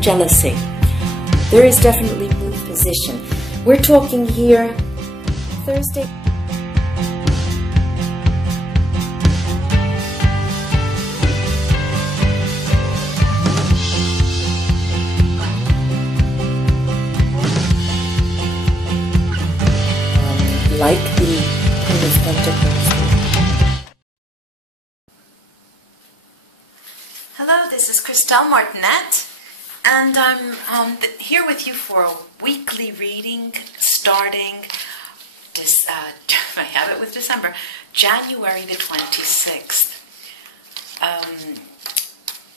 jealousy. There is definitely mood position. We're talking here Thursday. Like the Queen of Pentacles. Hello, this is Christelle Martinet, and I'm here with you for a weekly reading starting this, I have it with December, January the 26th.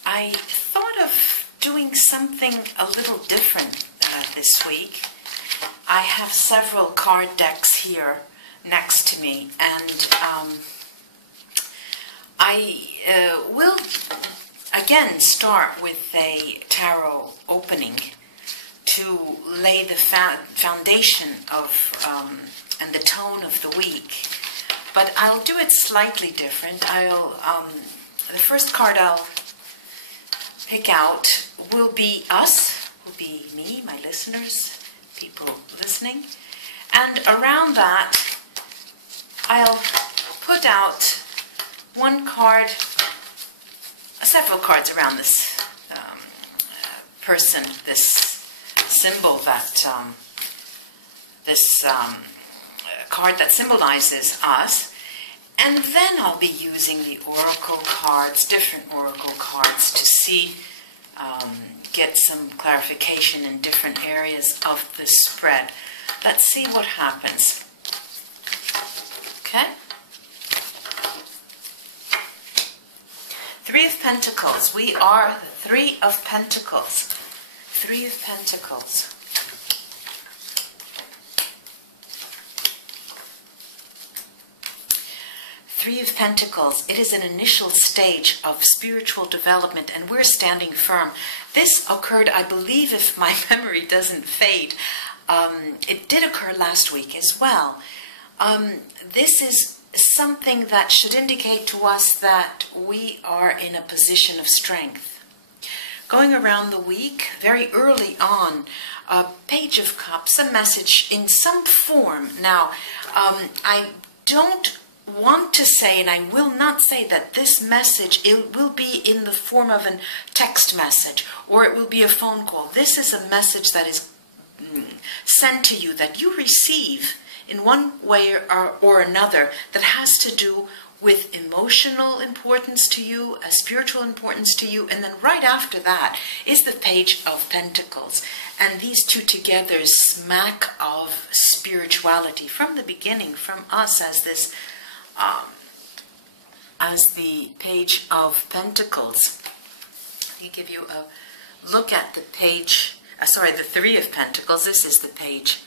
I thought of doing something a little different this week. I have several card decks here next to me, and I will again start with a tarot opening to lay the foundation of and the tone of the week. But I'll do it slightly different. The first card I'll pick out will be us, will be me, my listeners, people listening, and around that I'll put out one card, several cards around this person, this symbol that card that symbolizes us, and then I'll be using the oracle cards, different oracle cards, to see get some clarification in different areas of the spread. Let's see what happens. Okay? Three of Pentacles. We are the Three of Pentacles. Three of Pentacles. Three of Pentacles. It is an initial stage of spiritual development, and we're standing firm. This occurred, I believe, if my memory doesn't fade, it did occur last week as well. This is something that should indicate to us that we are in a position of strength. Going around the week, very early on, a Page of Cups, a message in some form. Now, I don't want to say, and I will not say, that this message, it will be in the form of a text message or it will be a phone call. This is a message that is sent to you, that you receive in one way or another, that has to do with emotional importance to you, a spiritual importance to you, and then right after that is the Page of Pentacles. And these two together smack of spirituality from the beginning, from us as this as the Page of Pentacles. Let me give you a look at the page, the Three of Pentacles. This is the Page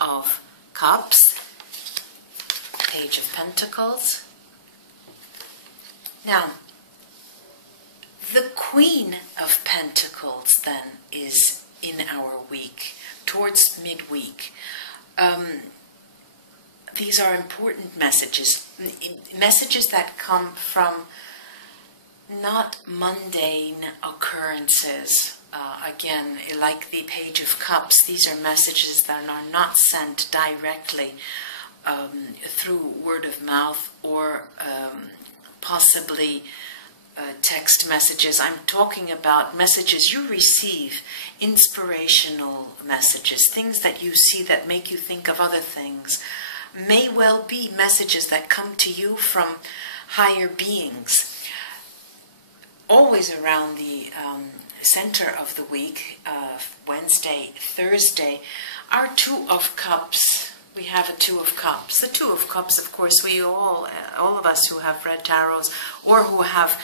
of Cups, Page of Pentacles. Now, the Queen of Pentacles then is in our week, towards midweek. These are important messages, messages that come from not mundane occurrences. Again, like the Page of Cups, these are messages that are not sent directly through word of mouth or possibly text messages. I'm talking about messages you receive, inspirational messages, things that you see that make you think of other things. May well be messages that come to you from higher beings. Always around the center of the week, Wednesday, Thursday, our Two of Cups. We have a Two of Cups. The Two of Cups, of course, we all of us who have read tarots or who have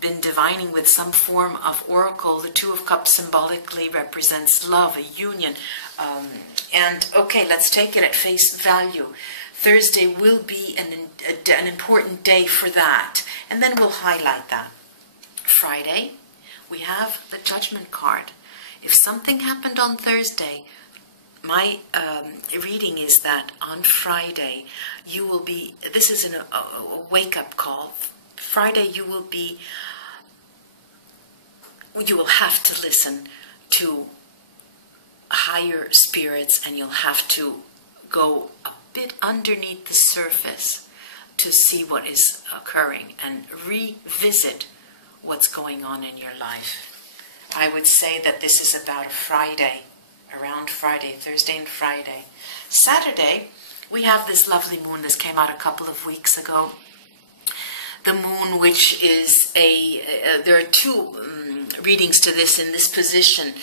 been divining with some form of oracle, the Two of Cups symbolically represents love, a union. And okay, let's take it at face value. Thursday will be an important day for that. And then we'll highlight that. Friday, we have the Judgment card. If something happened on Thursday, my reading is that on Friday you will be, this is a wake-up call. Friday you will have to listen to higher spirits, and you'll have to go a bit underneath the surface to see what is occurring and revisit what's going on in your life. I would say that this is about a Friday, around Friday, Thursday and Friday. Saturday, we have this lovely moon. This came out a couple of weeks ago. The moon, which is there are two readings to this in this position.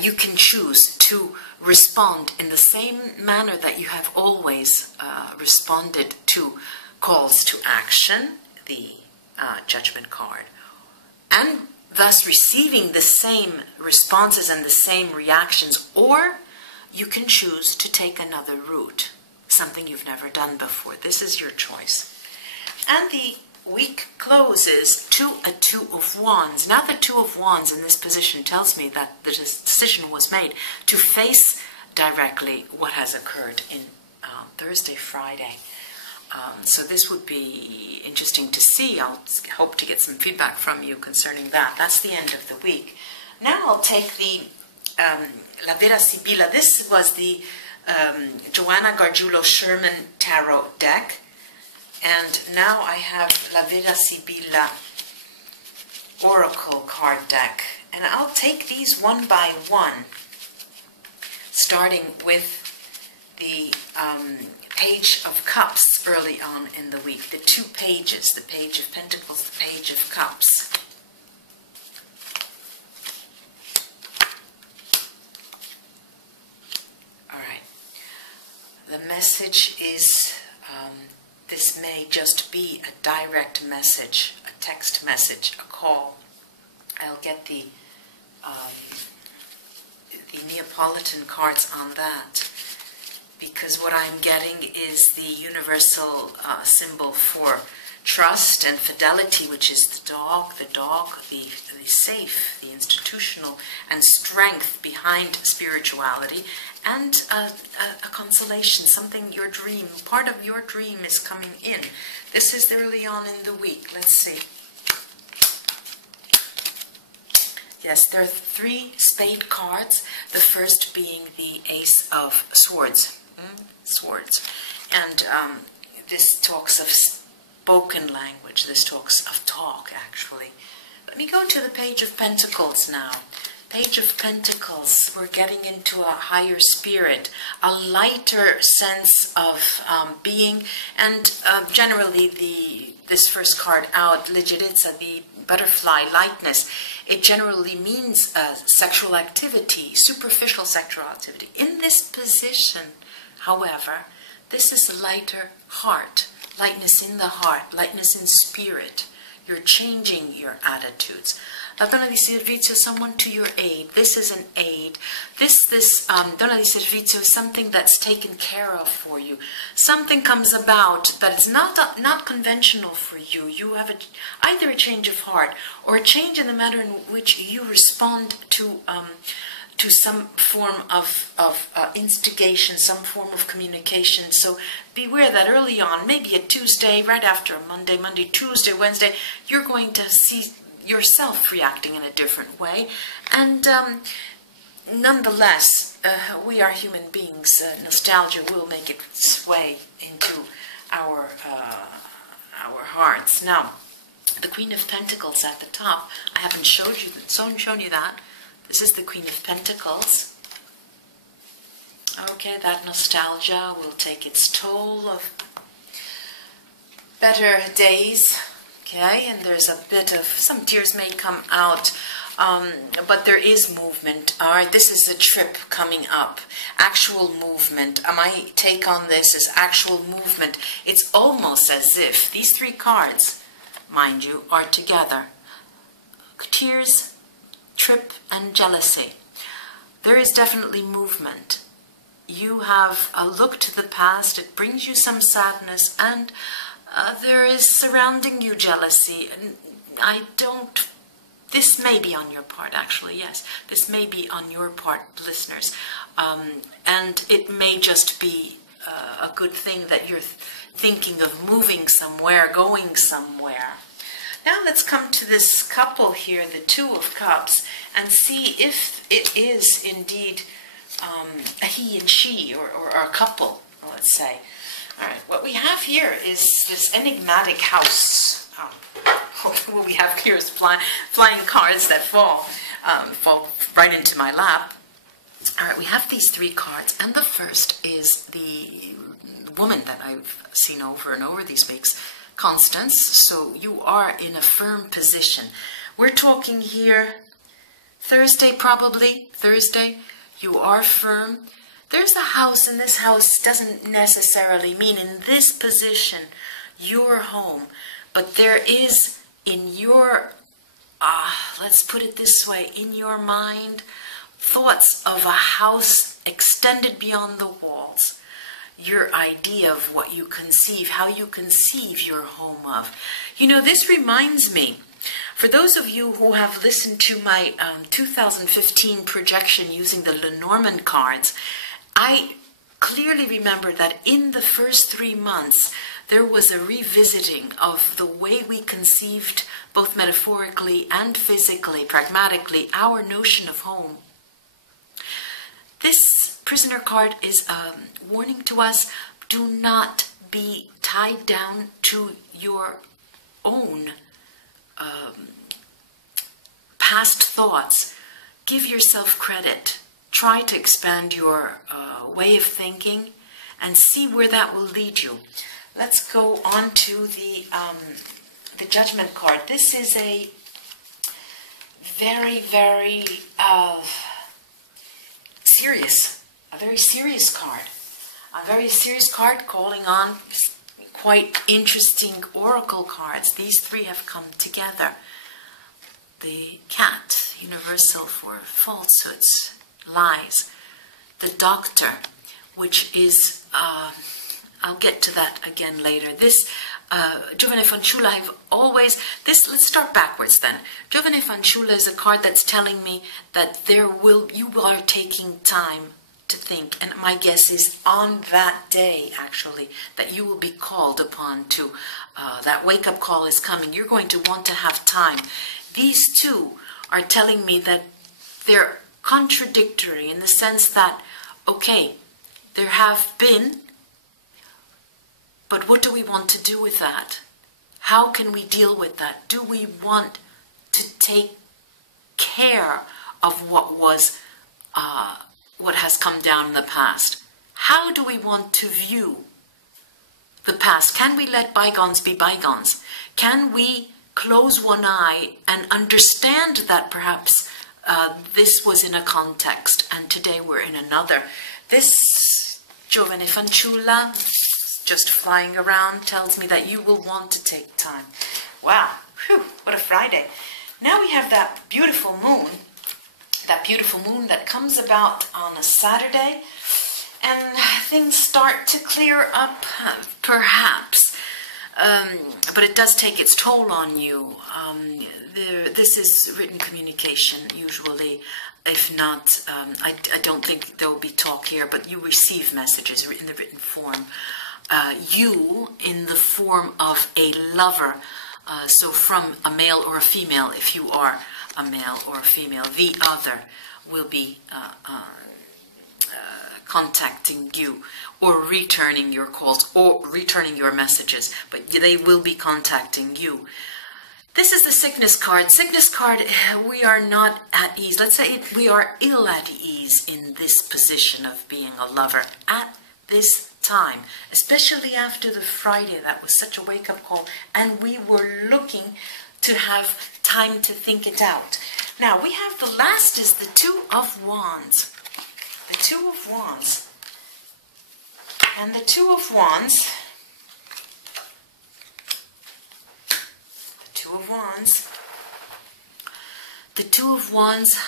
You can choose to respond in the same manner that you have always responded to calls to action, the judgment card, and thus receiving the same responses and the same reactions, or you can choose to take another route, something you've never done before. This is your choice. And the week closes to a Two of Wands. Now the Two of Wands in this position tells me that the decision was made to face directly what has occurred in Thursday, Friday. So this would be interesting to see. I'll hope to get some feedback from you concerning that. That's the end of the week. Now I'll take the La Vera Sibilla. This was the Joanna Gargiulo Sherman Tarot deck. And now I have La Vera Sibilla Oracle card deck. And I'll take these one by one, starting with the Page of Cups early on in the week. The two pages, the Page of Pentacles, the Page of Cups. All right. The message is, this may just be a direct message, a text message, a call. I'll get the Neapolitan cards on that, because what I'm getting is the universal symbol for trust and fidelity, which is the dog, the safe, the institutional, and strength behind spirituality, and a consolation, something, your dream, part of your dream is coming in. This is early on in the week. Let's see. Yes, there are three spade cards, the first being the Ace of Swords. Swords. And this talks of spoken language. This talks of talk, actually. Let me go to the Page of Pentacles now. Page of Pentacles, we're getting into a higher spirit, a lighter sense of being, and generally this first card out, Leggerezza, the butterfly, lightness, it generally means sexual activity, superficial sexual activity. In this position, however, this is a lighter heart, lightness in the heart, lightness in spirit. You're changing your attitudes. Donna di Servizio, someone to your aid. This is an aid. This Donna di Servizio is something that's taken care of for you. Something comes about that is not conventional for you. You have either a change of heart or a change in the manner in which you respond to some form of instigation, some form of communication. So beware that early on, maybe a Tuesday, right after a Monday, Tuesday, Wednesday, you're going to see yourself reacting in a different way. And nonetheless, we are human beings. Nostalgia will make its way into our hearts. Now, the Queen of Pentacles at the top, I haven't shown you that. This is the Queen of Pentacles. Okay, that nostalgia will take its toll of better days. Okay, and there's a bit of, some tears may come out, but there is movement. All right, this is a trip coming up. Actual movement. My take on this is actual movement. It's almost as if these three cards, mind you, are together. Tears, trip, and jealousy. There is definitely movement. You have a look to the past. It brings you some sadness, and there is surrounding you jealousy. This may be on your part, actually, yes. This may be on your part, listeners. And it may just be a good thing that you're thinking of moving somewhere, going somewhere. Now let's come to this couple here, the Two of Cups, and see if it is indeed a he and she, or a couple, let's say. All right, what we have here is this enigmatic house. What we have here is flying cards that fall right into my lap. All right, we have these three cards, and the first is the woman that I've seen over and over these weeks, Constance. So you are in a firm position. We're talking here Thursday, probably Thursday. You are firm. There's a house, and this house doesn't necessarily mean in this position your home, but there is in your, let's put it this way, in your mind, thoughts of a house extended beyond the walls. Your idea of what you conceive, how you conceive your home of. You know, this reminds me, for those of you who have listened to my 2015 projection using the Lenormand cards, I clearly remember that in the first 3 months, there was a revisiting of the way we conceived, both metaphorically and physically, pragmatically, our notion of home. This prisoner card is a warning to us. Do not be tied down to your own past thoughts. Give yourself credit. Try to expand your way of thinking and see where that will lead you. Let's go on to the Judgment card. This is a very, very a very serious card. A very serious card calling on quite interesting oracle cards. These three have come together. The cat, universal for falsehoods, lies. The doctor, which is, I'll get to that again later. This, Giovane Fanciulla, I've always, let's start backwards then. Giovane Fanciulla is a card that's telling me that you are taking time to think, and my guess is on that day, actually, that you will be called upon to, that wake-up call is coming. You're going to want to have time. These two are telling me that they're contradictory in the sense that, okay, there have been, but what do we want to do with that? How can we deal with that? Do we want to take care of what was, what has come down in the past? How do we want to view the past? Can we let bygones be bygones? Can we close one eye and understand that perhaps this was in a context and today we're in another? This Giovane Fanciulla, just flying around, tells me that you will want to take time. Wow, whew, what a Friday. Now we have that beautiful moon that comes about on a Saturday, and things start to clear up, perhaps. But it does take its toll on you. This is written communication, usually. If not, I don't think there will be talk here, but you receive messages in the written form. You in the form of a lover, so from a male or a female, if you are a male or a female, the other will be contacting you or returning your calls or returning your messages, but they will be contacting you. This is the sickness card. Sickness card, we are not at ease. Let's say we are ill at ease in this position of being a lover at this time, especially after the Friday that was such a wake-up call, and we were looking to have time to think it out. Now, we have the last is the Two of Wands. The Two of Wands. And the Two of Wands, the Two of Wands,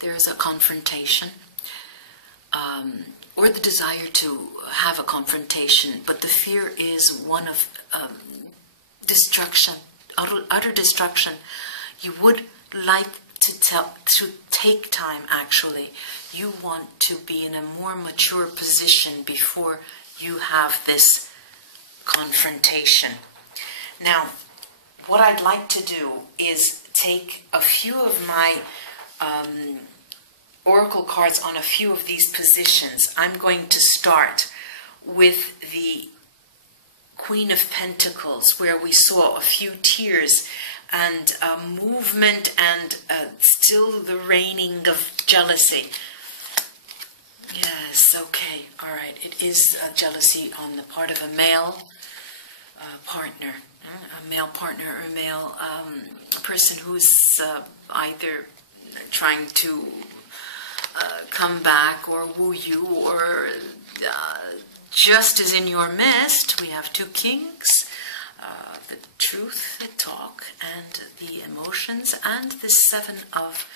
there's a confrontation, or the desire to have a confrontation, but the fear is one of destruction, utter destruction. You would like to take time, actually. You want to be in a more mature position before you have this confrontation. Now, what I'd like to do is take a few of my oracle cards on a few of these positions. I'm going to start with the Queen of Pentacles, where we saw a few tears and movement and still the reigning of jealousy. Yes, okay, all right. It is jealousy on the part of a male partner, a male partner or a male person who's either trying to come back or woo you, or just as in your midst. We have two kings, the truth, the talk, and the emotions, and the Seven of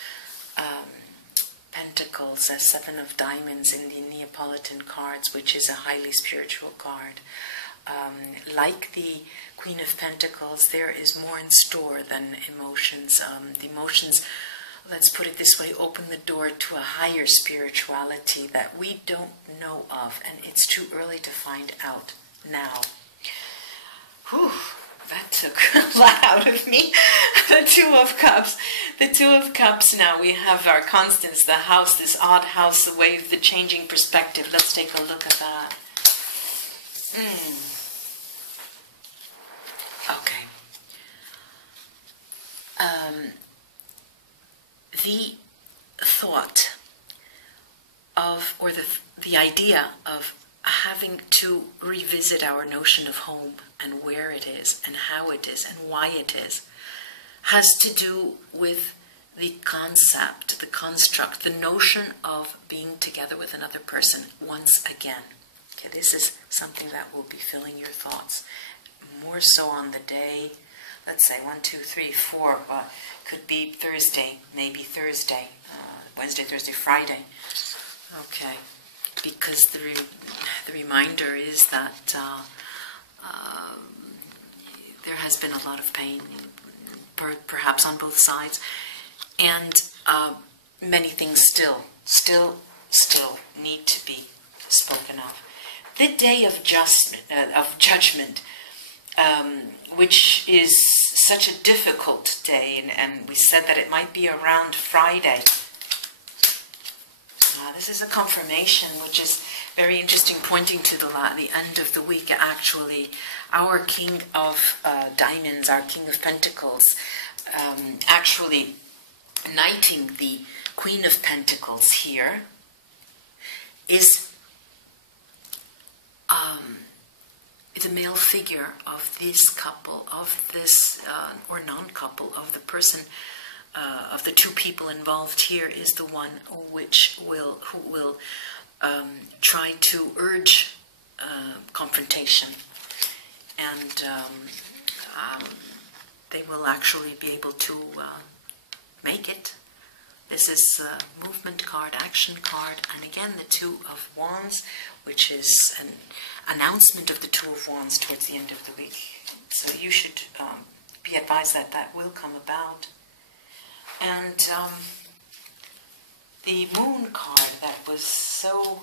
Pentacles, a Seven of Diamonds in the Neapolitan cards, which is a highly spiritual card. Like the Queen of Pentacles, there is more in store than emotions. The emotions, let's put it this way, open the door to a higher spirituality that we don't know of, and it's too early to find out now. Whew, that took a lot out of me. The Two of Cups. The Two of Cups now. We have our constants, the house, this odd house, the wave, the changing perspective. Let's take a look at that. Okay. The thought of, or the idea of having to revisit our notion of home and where it is and how it is and why it is has to do with the concept, the construct, the notion of being together with another person once again. Okay, this is something that will be filling your thoughts more so on the day, let's say 1, 2, 3, 4, but could be Thursday, maybe Thursday, Wednesday, Thursday, Friday. Okay, because the reminder is that there has been a lot of pain, perhaps on both sides, and many things still need to be spoken of. The day of judgment, which is such a difficult day, and we said that it might be around Friday. This is a confirmation, which is very interesting, pointing to the end of the week. Actually, our King of Diamonds, our King of Pentacles, actually knighting the Queen of Pentacles here is the male figure of this couple, of this or non-couple, of the person, of the two people involved here, is the one who will try to urge confrontation, and they will actually be able to make it. This is a movement card, action card, and again the Two of Wands, which is an announcement of the Two of Wands towards the end of the week. So you should be advised that that will come about. And the Moon card, that was so,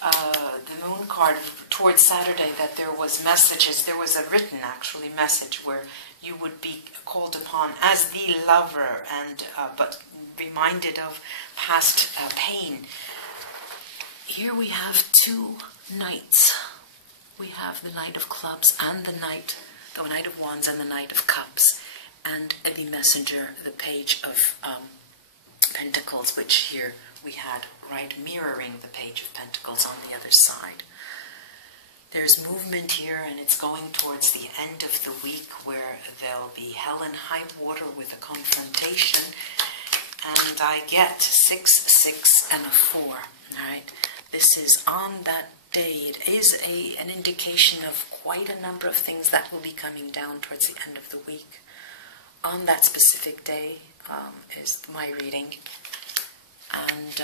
the Moon card towards Saturday, that there was messages, there was a written actually message where you would be called upon as the lover, and but reminded of past pain. Here we have two knights. We have the Knight of Clubs and the Knight of Wands and the Knight of Cups, and the messenger, the Page of Pentacles, which here we had right mirroring the Page of Pentacles on the other side. There's movement here, and it's going towards the end of the week, where there'll be hell and high water with a confrontation. And I get 6, 6, and a 4. All right, this is on that day. It is an indication of quite a number of things that will be coming down towards the end of the week. On that specific day is my reading, and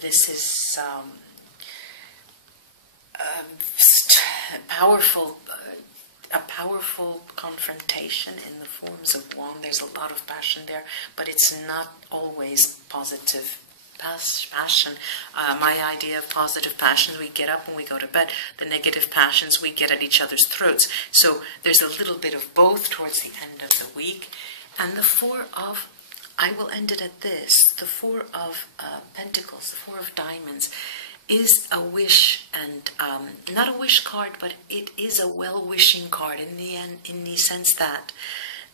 this is a powerful confrontation in the forms of wand. There's a lot of passion there, but it's not always positive passion. My idea of positive passions, we get up and we go to bed. The negative passions, we get at each other's throats. So there's a little bit of both towards the end of the week. And the Four of, I will end it at this, the Four of Pentacles, the Four of Diamonds, is a wish, and not a wish card, but it is a well-wishing card in the sense that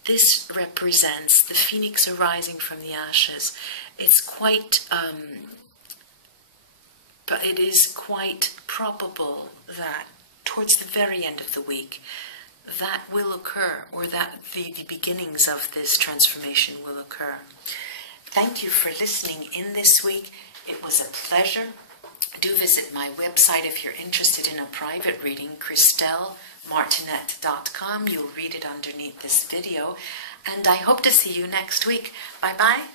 this represents the phoenix arising from the ashes. It's quite, but it is quite probable that towards the very end of the week, that will occur, or that the beginnings of this transformation will occur. Thank you for listening in this week. It was a pleasure. Do visit my website if you're interested in a private reading, ChristelleMartinet.com. You'll read it underneath this video. And I hope to see you next week. Bye-bye.